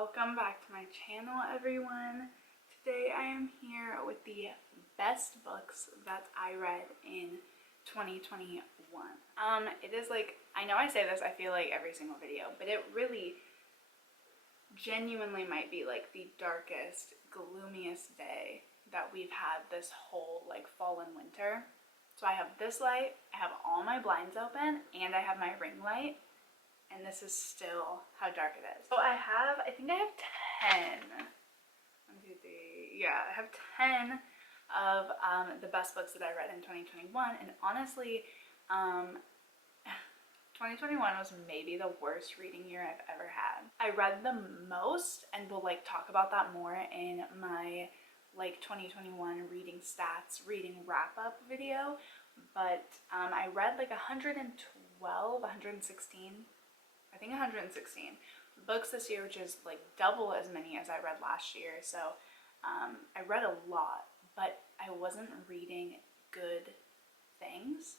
Welcome back to my channel, everyone. Today I am here with the best books that I read in 2021. It is like, I know I say this, I feel like every single video, but it really genuinely might be like the darkest, gloomiest day that we've had this whole like fall and winter. So I have this light, I have all my blinds open, and I have my ring light. And this is still how dark it is. So I think I have 10. 1, 2, 3. Yeah, I have 10 of the best books that I read in 2021. And honestly, 2021 was maybe the worst reading year I've ever had. I read the most, and we'll like talk about that more in my like 2021 reading stats, reading wrap up video. But I read like 116. I think 116 books this year, which is like double as many as I read last year. So I read a lot, but I wasn't reading good things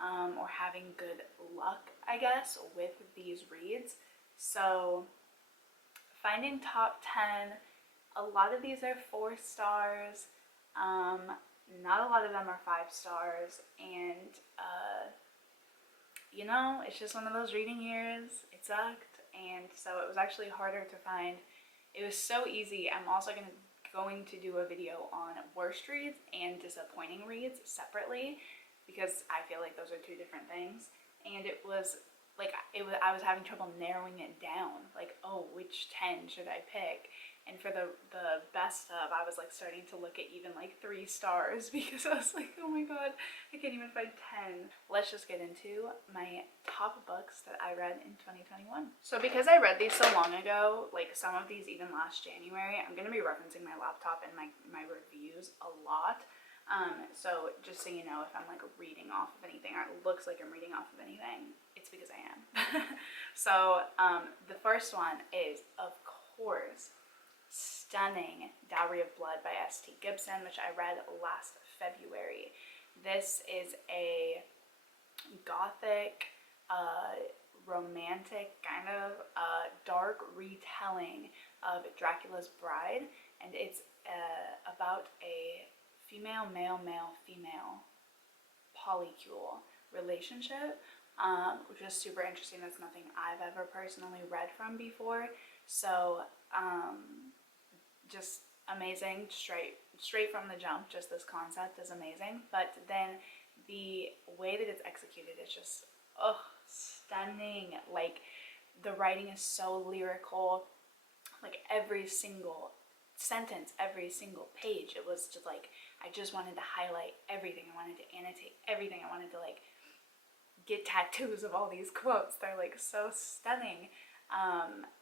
or having good luck, I guess, with these reads. So finding top 10, a lot of these are 4 stars. Not a lot of them are 5 stars, and you know, it's just one of those reading years. It sucked, and so it was actually harder to find. It was so easy. I'm also going to do a video on worst reads and disappointing reads separately, because I feel like those are 2 different things. And it was like, I was having trouble narrowing it down, like, oh, which 10 should I pick? And for the best of, I was like starting to look at even like 3 stars, because I was like, oh my god, I can't even find 10. Let's just get into my top books that I read in 2021. So because I read these so long ago, like some of these even last January, I'm going to be referencing my laptop and my reviews a lot. So just so you know, if I'm like reading off of anything, or it looks like I'm reading off of anything, it's because I am. So the first one is, of course, stunning Dowry of Blood by S.T. Gibson, which I read last February. This is a gothic, romantic, kind of dark retelling of Dracula's Bride, and it's about a female, male, male, female polycule relationship, which is super interesting. That's nothing I've ever personally read from before. So just amazing, straight from the jump. Just this concept is amazing, but then the way that it's executed is just stunning. Like, the writing is so lyrical, like every single sentence, every single page, it was just like, I just wanted to highlight everything, I wanted to annotate everything, I wanted to like get tattoos of all these quotes. They're like so stunning.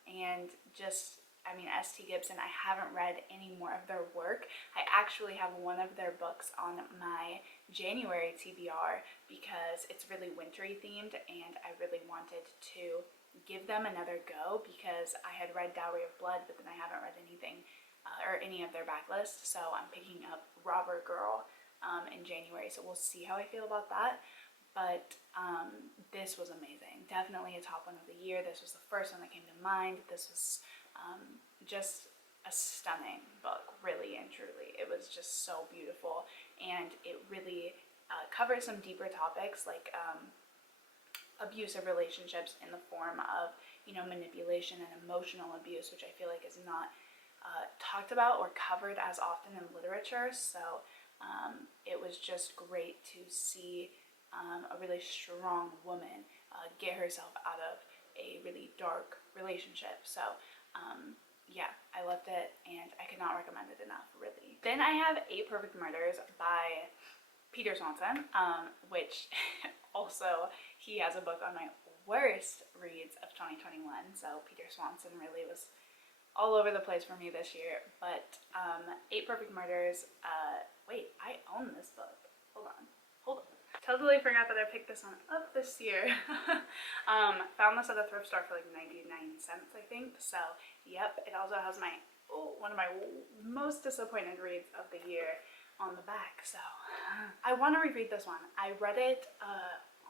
And just, I mean, S.T. Gibson, I haven't read any more of their work. I actually have one of their books on my January TBR because it's really wintry themed, and I really wanted to give them another go, because I had read Dowry of Blood, but then I haven't read anything or any of their backlist. So I'm picking up Robber Girl in January, so we'll see how I feel about that. But this was amazing. Definitely a top one of the year. This was the first one that came to mind. This was just a stunning book, really and truly. It was just so beautiful, and it really covers some deeper topics, like abusive relationships in the form of, you know, manipulation and emotional abuse, which I feel like is not talked about or covered as often in literature. So it was just great to see a really strong woman get herself out of a really dark relationship. So yeah, I loved it, and I could not recommend it enough, really. Then I have 8 Perfect Murders by Peter Swanson, which also, he has a book on my worst reads of 2021. So Peter Swanson really was all over the place for me this year. But 8 Perfect Murders, wait, I own this book. Hold on. Totally forgot that I picked this one up this year. Found this at a thrift store for like 99 cents, I think. So, yep, it also has my, one of my most disappointed reads of the year on the back. So, I want to reread this one. I read it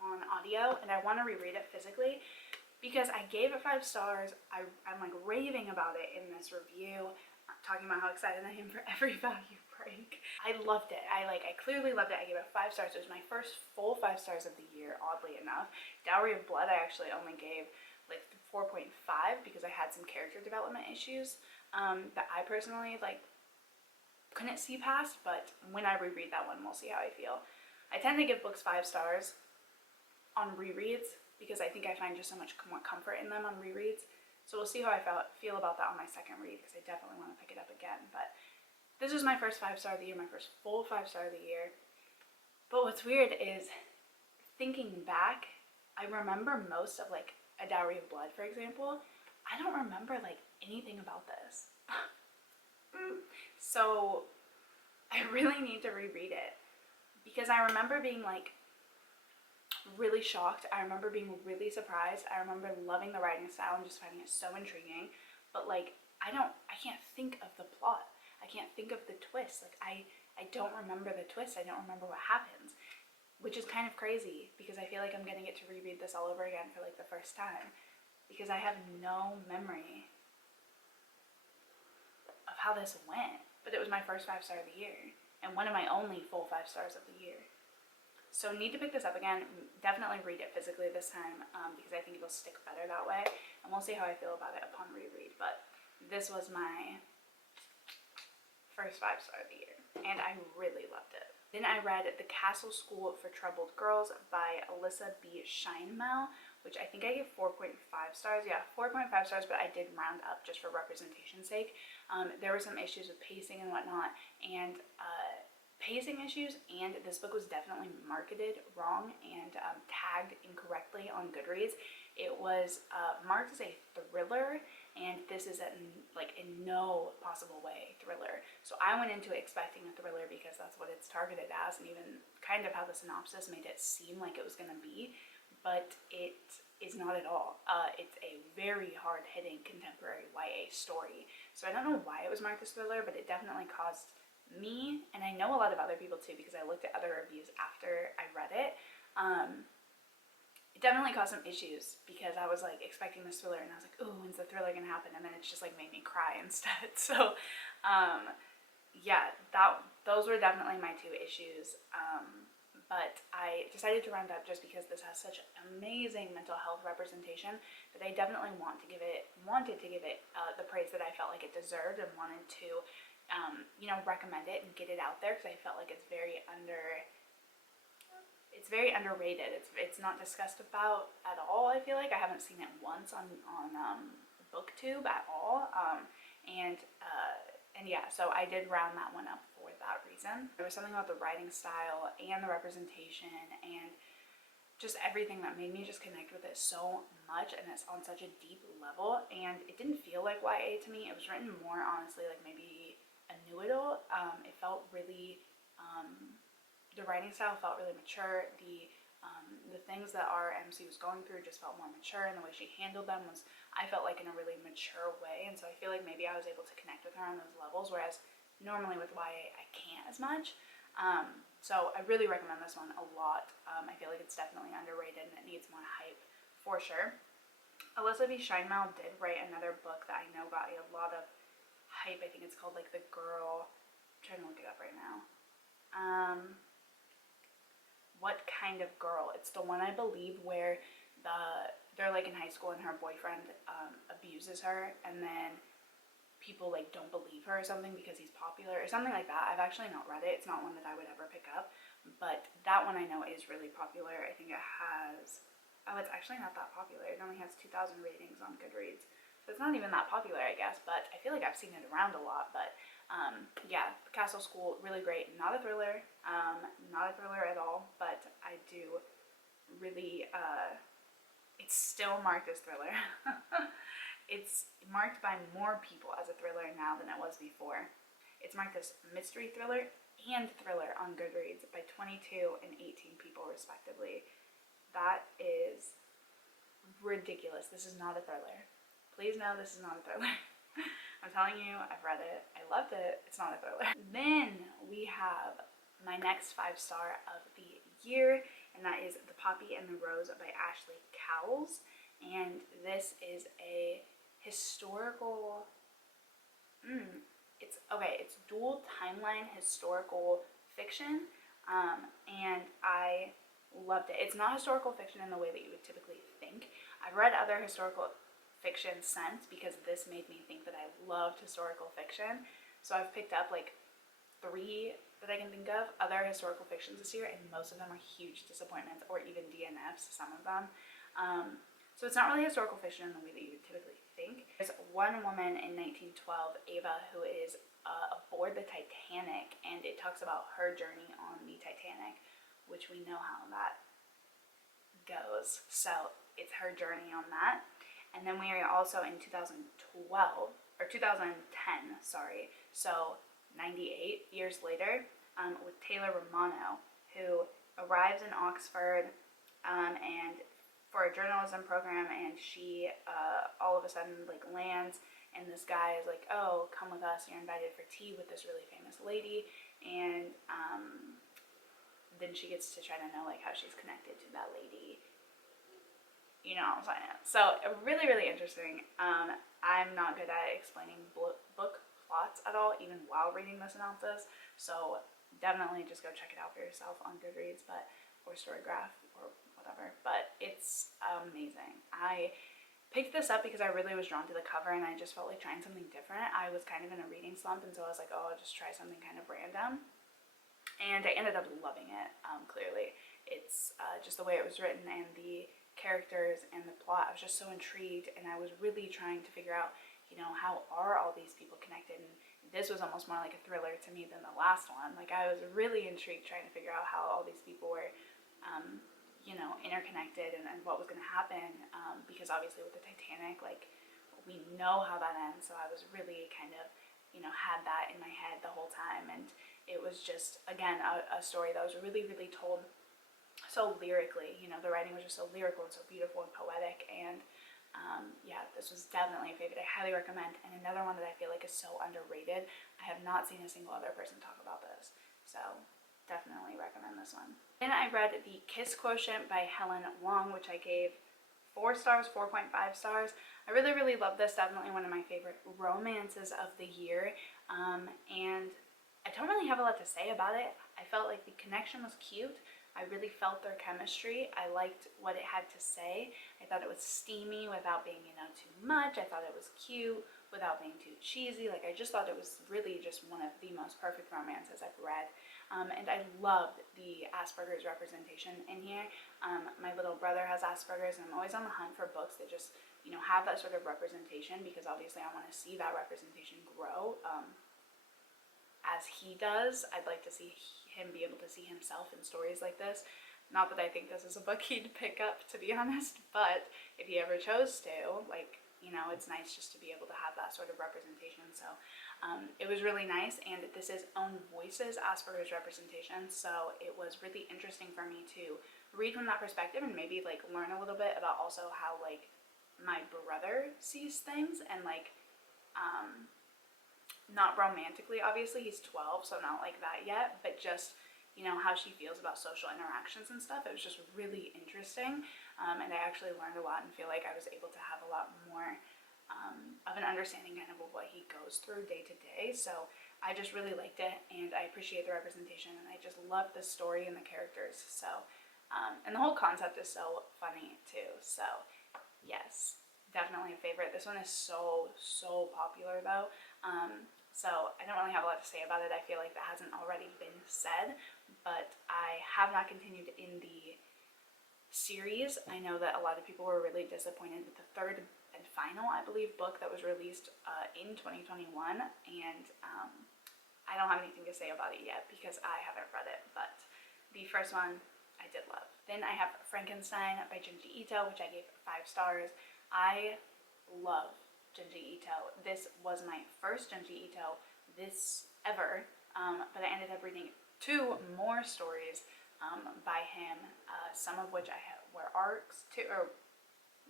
on audio, and I want to reread it physically, because I gave it 5 stars. I'm like raving about it in this review, talking about how excited I am for every value break. I loved it. I clearly loved it. I gave it 5 stars. It was my first full 5 stars of the year, oddly enough. Dowry of Blood, I actually only gave like 4.5 because I had some character development issues that I personally like couldn't see past, but when I reread that one, we'll see how I feel. I tend to give books 5 stars on rereads because I think I find just so much more comfort in them on rereads. So we'll see how I feel about that on my second read, because I definitely want to pick it up again. But this was my first 5 star of the year, my first full 5 star of the year. But what's weird is, thinking back, I remember most of like A Dowry of Blood, for example. I don't remember like anything about this. So I really need to reread it, because I remember being like really shocked. I remember being really surprised. I remember loving the writing style and just finding it so intriguing. But like I can't think of the plot. I can't think of the twist. Like I don't remember the twist. I don't remember what happens, which is kind of crazy because I feel like I'm gonna get to reread this all over again for like the first time, because I have no memory of how this went. But it was my first 5 star of the year and one of my only full 5 stars of the year. So need to pick this up again. Definitely read it physically this time because I think it'll stick better that way. And we'll see how I feel about it upon reread. But this was my first 5 star of the year, and I really loved it. Then I read The Castle School for Troubled Girls by Alyssa B. Scheinmel, which I think I gave 4.5 stars. Yeah, 4.5 stars, but I did round up just for representation's sake. There were some issues with pacing and whatnot, and pacing issues, and this book was definitely marketed wrong and tagged incorrectly on Goodreads. It was marked as a thriller, and this is in no possible way thriller. So I went into it expecting a thriller because that's what it's targeted as, and even kind of how the synopsis made it seem like it was going to be, but it is not at all. It's a very hard-hitting contemporary YA story. So I don't know why it was marked as thriller, but it definitely caused me, and I know a lot of other people too, because I looked at other reviews after I read it. It definitely caused some issues because I was like expecting this thriller, and I was like, "Ooh, when's the thriller gonna happen?" And then it's just like made me cry instead. So, yeah, those were definitely my 2 issues. But I decided to round up just because this has such amazing mental health representation that I definitely wanted to give it the praise that I felt like it deserved, and wanted to recommend it and get it out there, because I felt like it's very underrated. It's not discussed about at all. I feel like I haven't seen it once on BookTube at all. And yeah, so I did round that one up for that reason. There was something about the writing style and the representation and just everything that made me just connect with it so much, and it's on such a deep level. And it didn't feel like YA to me. It was written more honestly like maybe a new adult. It felt really, the writing style felt really mature. The things that our MC was going through just felt more mature, and the way she handled them was, I felt like, in a really mature way. And so I feel like maybe I was able to connect with her on those levels, whereas normally with YA I can't as much. So I really recommend this one a lot. I feel like it's definitely underrated and it needs more hype for sure. Alyssa B. Scheinmel did write another book that I know got a lot of hype. I think it's called like The Girl. I'm trying to look it up right now. What Kind of Girl? It's the one, I believe, where they're like in high school and her boyfriend abuses her, and then people like don't believe her or something because he's popular or something like that. I've actually not read it. It's not one that I would ever pick up, but that one I know is really popular. I think it has, it's actually not that popular. It only has 2,000 ratings on Goodreads, so it's not even that popular, I guess, but I feel like I've seen it around a lot. But yeah, The Castle School, really great. Not a thriller, not a thriller at all, but I do really, it's still marked as thriller. It's marked by more people as a thriller now than it was before. It's marked as mystery thriller and thriller on Goodreads by 22 and 18 people respectively. That is ridiculous. This is not a thriller. Please know this is not a thriller. I'm telling you, I've read it. I loved it. It's not a thriller. Then we have my next 5-star of the year, and that is The Poppy and the Rose by Ashley Cowles. and this is a historical, it's dual timeline historical fiction, and I loved it. It's not historical fiction in the way that you would typically think. I've read other historical fiction since, because this made me think that I loved historical fiction. So I've picked up like 3 that I can think of other historical fictions this year, and most of them are huge disappointments, or even DNFs, some of them. So it's not really historical fiction in the way that you would typically think. There's one woman in 1912, Ava, who is aboard the Titanic, and it talks about her journey on the Titanic, which we know how that goes. So it's her journey on that. And then we are also in 2012, or 2010, sorry, so 98 years later, with Taylor Romano, who arrives in Oxford and for a journalism program, and she all of a sudden like lands, and this guy is like, oh, come with us, you're invited for tea with this really famous lady, and then she gets to try to know like how she's connected to that lady. You know what I'm saying? So really, really interesting. I'm not good at explaining book plots at all, even while reading the synopsis. So definitely just go check it out for yourself on Goodreads, or Storygraph, or whatever. But it's amazing. I picked this up because I really was drawn to the cover, and I just felt like trying something different. I was kind of in a reading slump, and so I was like, oh, I'll just try something kind of random. And I ended up loving it, clearly. It's just the way it was written, and the characters and the plot. I was just so intrigued, and I was really trying to figure out, you know, how are all these people connected? And this was almost more like a thriller to me than the last one. Like, I was really intrigued trying to figure out how all these people were, you know, interconnected, and what was going to happen, because obviously with the Titanic, like, we know how that ends, so I was really kind of, you know, had that in my head the whole time, and it was just, again, a story that was really, really told so lyrically. You know, the writing was just so lyrical and so beautiful and poetic, and yeah, this was definitely a favorite. I highly recommend. And another one that I feel like is so underrated, I have not seen a single other person talk about this, so definitely recommend this one. Then I read The Kiss Quotient by Helen Wong, which I gave 4 stars, 4.5 stars. I really, really love this. Definitely one of my favorite romances of the year, and I don't really have a lot to say about it. I felt like the connection was cute. I really felt their chemistry. I liked what it had to say. I thought it was steamy without being, you know, too much. I thought it was cute without being too cheesy. Like, I just thought it was really just one of the most perfect romances I've read. And I loved the Asperger's representation in here. My little brother has Asperger's, and I'm always on the hunt for books that just, you know, have that sort of representation, because obviously I want to see that representation grow. As he does, I'd like to see him be able to see himself in stories like this. Not that I think this is a book he'd pick up, to be honest, but if he ever chose to, like, you know, it's nice just to be able to have that sort of representation. So it was really nice, and this is Own Voices Asperger's representation, so it was really interesting for me to read from that perspective, and maybe like learn a little bit about also how like my brother sees things, and like not romantically, obviously, he's 12, so not like that yet, but just, you know, how she feels about social interactions and stuff. It was just really interesting, and I actually learned a lot, and feel like I was able to have a lot more of an understanding kind of what he goes through day to day. So I just really liked it, and I appreciate the representation, and I just love the story and the characters. So and the whole concept is so funny too. So yes, definitely a favorite. This one is so popular though. So I don't really have a lot to say about it. I feel like that hasn't already been said, but I have not continued in the series. I know that a lot of people were really disappointed with the 3rd and final, I believe, book that was released in 2021, and I don't have anything to say about it yet because I haven't read it, but the first one I did love. Then I have Frankenstein by Junji Ito, which I gave 5 stars. I love Junji Ito. This was my first Junji Ito this ever, but I ended up reading 2 more stories by him, some of which were arcs, or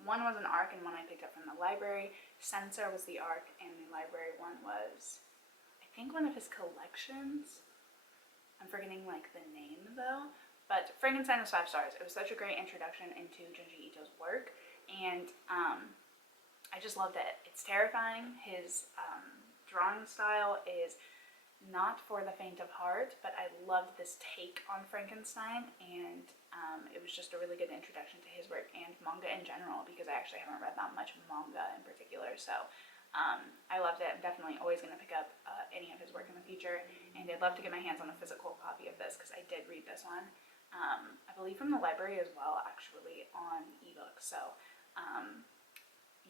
one was an arc and one I picked up from the library. Censor was the arc, and the library one was, I think, one of his collections. I'm forgetting like the name though, but Frankenstein was 5 stars. It was such a great introduction into Junji Ito's work, and I just loved it. It's terrifying. His drawing style is not for the faint of heart, but I loved this take on Frankenstein, and it was just a really good introduction to his work and manga in general, because I actually haven't read that much manga in particular, so I loved it. I'm definitely always going to pick up any of his work in the future, and I'd love to get my hands on a physical copy of this, because I did read this one, I believe from the library as well, actually, on ebook, so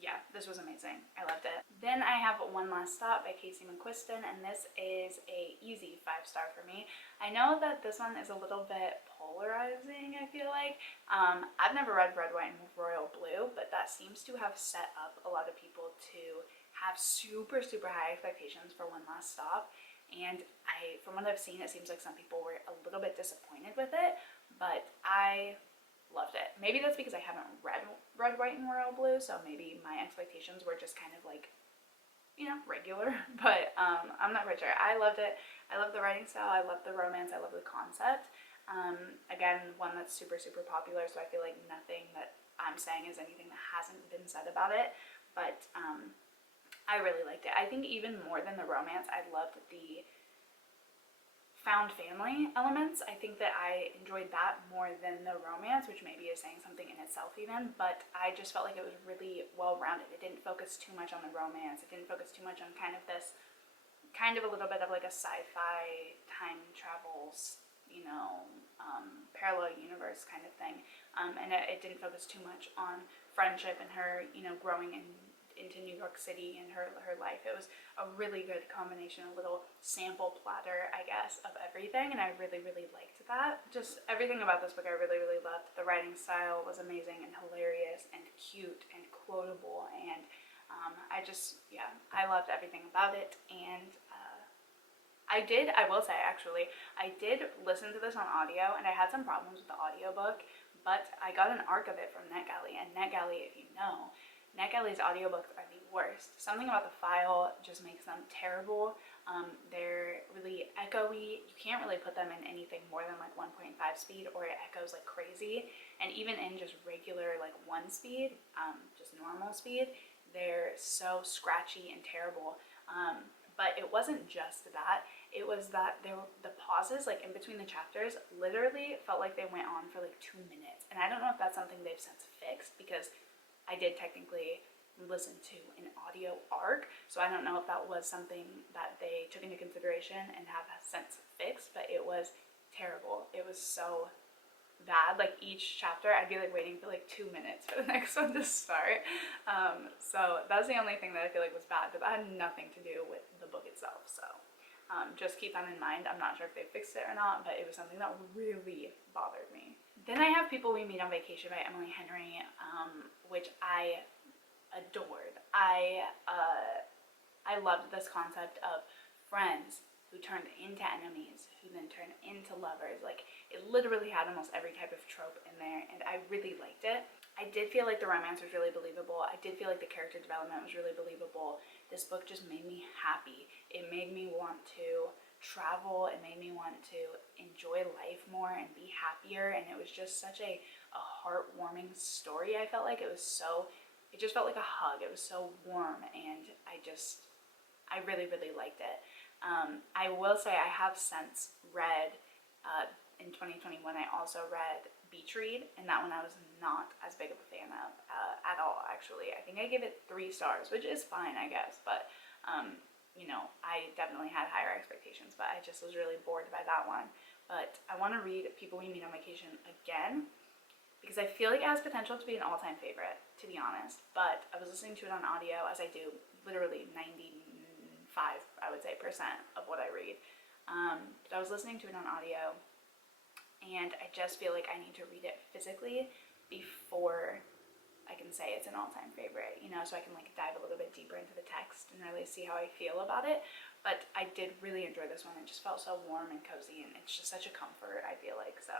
yeah, this was amazing. I loved it. Then I have One Last Stop by Casey McQuiston, and this is a easy 5-star for me. I know that this one is a little bit polarizing, I feel like. I've never read Red, White, and Royal Blue, but that seems to have set up a lot of people to have super, super high expectations for One Last Stop. And from what I've seen, it seems like some people were a little bit disappointed with it, but I loved it. Maybe that's because I haven't read Red, White, and Royal Blue, so maybe my expectations were just kind of like, you know, regular, but I'm not quite sure. I loved it. I love the writing style, I love the romance, I love the concept. Again, one that's super, super popular, so I feel like nothing that I'm saying is anything that hasn't been said about it, but I really liked it. I think even more than the romance, I loved the found family elements. I think that I enjoyed that more than the romance, which maybe is saying something in itself even, but I just felt like it was really well-rounded. It didn't focus too much on the romance. It didn't focus too much on kind of this, kind of a little bit of like a sci-fi time travels, you know, parallel universe kind of thing. And it didn't focus too much on friendship and her, you know, growing into New York City and her life. It was a really good combination, a little sample platter, I guess, of everything, and I really, really liked that. Just everything about this book I really, really loved. The writing style was amazing and hilarious and cute and quotable, and I loved everything about it. And I will say, actually, I did listen to this on audio, and I had some problems with the audiobook, but I got an arc of it from NetGalley, and NetGalley, if you know, NetGalley's audiobooks are the worst. Something about the file just makes them terrible. They're really echoey. You can't really put them in anything more than like 1.5 speed, or it echoes like crazy. And even in just regular like 1 speed, just normal speed, they're so scratchy and terrible. But it wasn't just that. It was that the pauses like in between the chapters literally felt like they went on for like 2 minutes. And I don't know if that's something they've since fixed, because I did technically listen to an audio arc, so I don't know if that was something that they took into consideration and have since fixed, but it was terrible. It was so bad. Like each chapter, I'd be like waiting for like 2 minutes for the next one to start. So that's the only thing that I feel like was bad, but that had nothing to do with the book itself. So just keep that in mind. I'm not sure if they fixed it or not, but it was something that really bothered me. Then I have People We Meet on Vacation by Emily Henry, which I adored. I loved this concept of friends who turned into enemies, who then turned into lovers. Like, it literally had almost every type of trope in there, and I really liked it. I did feel like the romance was really believable. I did feel like the character development was really believable. This book just made me happy. It made me want to travel. It made me want to enjoy life more and be happier, and it was just such a heartwarming story. I felt like it just felt like a hug. It was so warm, and I really, really liked it. I will say I have since read, in 2021, I also read Beach Read, and that one I was not as big of a fan of at all, actually. I think I gave it 3 stars, which is fine, I guess, but you know, I definitely had higher expectations, but I just was really bored by that one. But I want to read People We Meet on Vacation again, because I feel like it has potential to be an all-time favorite, to be honest. But I was listening to it on audio, as I do literally 95, I would say, percent of what I read. But I was listening to it on audio, and I just feel like I need to read it physically before I can say it's an all-time favorite, you know, so I can like dive a little bit deeper into the text and really see how I feel about it. But I did really enjoy this one. It just felt so warm and cozy, and it's just such a comfort, I feel like. So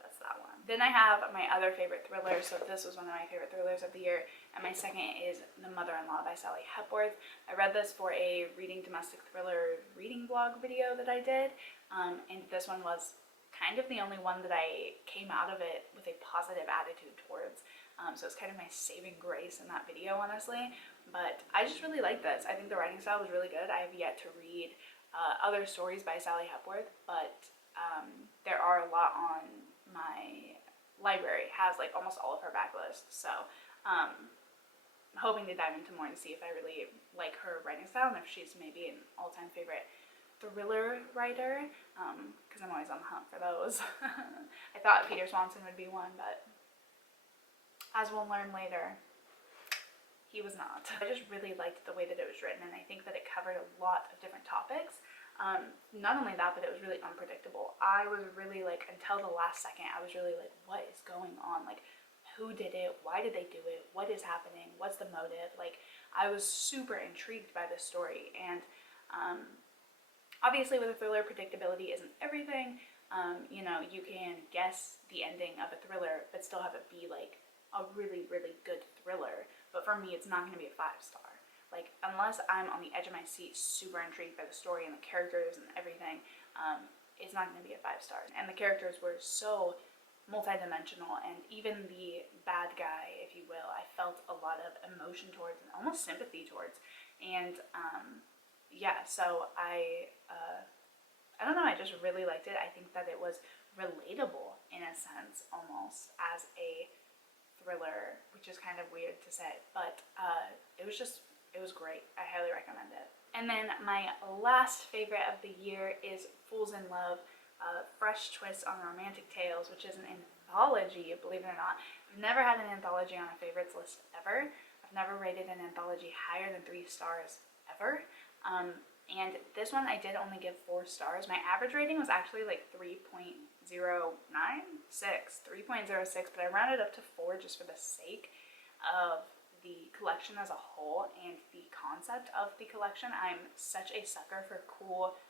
that's that one. Then I have my other favorite thriller. So this was one of my favorite thrillers of the year, and my second is The Mother-in-Law by Sally Hepworth. I read this for a reading domestic thriller reading blog video that I did, and this one was kind of the only one that I came out of it with a positive attitude towards. so it's kind of my saving grace in that video, honestly. But I just really like this. I think the writing style was really good. I have yet to read other stories by Sally Hepworth, but there are a lot on my library. It has like almost all of her backlist, so I'm hoping to dive into more and see if I really like her writing style and if she's maybe an all-time favorite thriller writer, because I'm always on the hunt for those. I thought Peter Swanson would be one, but as we'll learn later, he was not. I just really liked the way that it was written, and I think that it covered a lot of different topics. Not only that, but it was really unpredictable. I was really like, until the last second, I was really like, what is going on? Like, who did it? Why did they do it? What is happening? What's the motive? Like, I was super intrigued by this story, and obviously with a thriller, predictability isn't everything. You know, you can guess the ending of a thriller, but still have it be like a really, really good thriller. But for me, it's not going to be a 5-star. Like, unless I'm on the edge of my seat, super intrigued by the story and the characters and everything, it's not going to be a 5-star. And the characters were so multi-dimensional, and even the bad guy, if you will, I felt a lot of emotion towards and almost sympathy towards. And yeah, so I don't know, I just really liked it. I think that it was relatable in a sense, almost, as a thriller, which is kind of weird to say, but it was great. I highly recommend it. And then my last favorite of the year is Fools in Love, Fresh Twist on Romantic Tales, which is an anthology, believe it or not. I've never had an anthology on a favorites list ever. I've never rated an anthology higher than 3 stars ever. And this one I did only give 4 stars. My average rating was actually like 3.096, but I rounded up to 4 just for the sake of the collection as a whole and the concept of the collection. I'm such a sucker for cool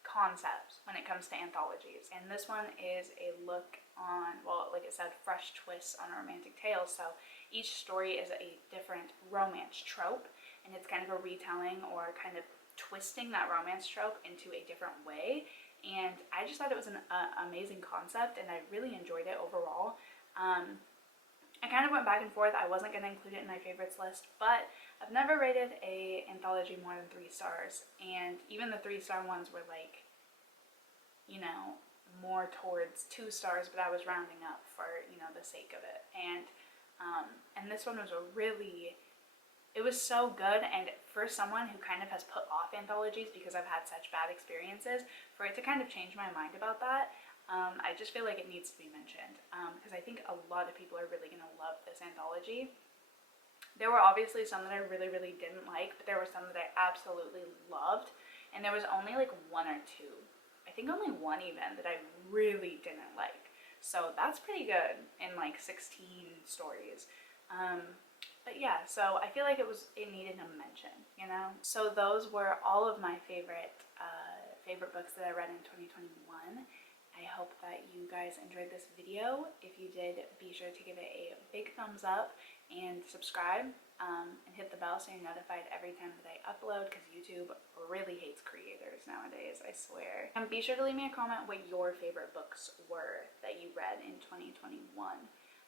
concepts when it comes to anthologies, and this one is a look on, well, like it said, fresh twists on romantic tales. So each story is a different romance trope, and it's kind of a retelling or kind of twisting that romance trope into a different way. And I just thought it was an amazing concept, and I really enjoyed it overall. I kind of went back and forth. I wasn't going to include it in my favorites list, but I've never rated a anthology more than 3 stars, and even the 3-star ones were like, you know, more towards 2 stars, but I was rounding up for, you know, the sake of it. And this one was it was so good, and for someone who kind of has put off anthologies because I've had such bad experiences, for it to kind of change my mind about that, I just feel like it needs to be mentioned, because I think a lot of people are really going to love this anthology. There were obviously some that I really, really didn't like, but there were some that I absolutely loved, and there was only like 1 or 2, I think only 1 even, that I really didn't like. So that's pretty good in like 16 stories. But yeah, so I feel like it needed a mention, you know? So those were all of my favorite books that I read in 2021. I hope that you guys enjoyed this video. If you did, be sure to give it a big thumbs up and subscribe, and hit the bell so you're notified every time that I upload, because YouTube really hates creators nowadays, I swear. And be sure to leave me a comment what your favorite books were that you read in 2021.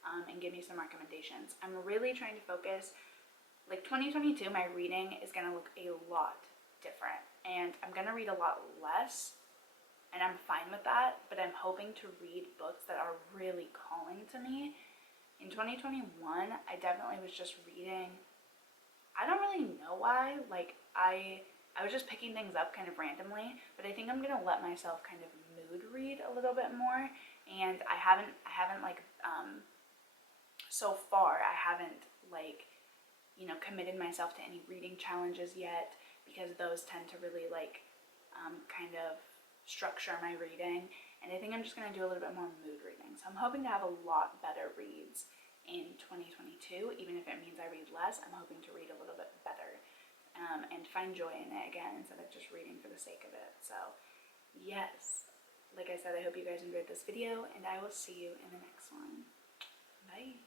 And give me some recommendations. I'm really trying to focus, like 2022, my reading is going to look a lot different, and I'm going to read a lot less, and I'm fine with that, but I'm hoping to read books that are really calling to me. In 2021, I definitely was just reading, I don't really know why, like I was just picking things up kind of randomly, but I think I'm going to let myself kind of mood read a little bit more, and I haven't like, so far, I haven't, like, you know, committed myself to any reading challenges yet, because those tend to really, like, kind of structure my reading, and I think I'm just going to do a little bit more mood reading. So I'm hoping to have a lot better reads in 2022, even if it means I read less. I'm hoping to read a little bit better, and find joy in it again, instead of just reading for the sake of it. So, yes, like I said, I hope you guys enjoyed this video, and I will see you in the next one. Bye.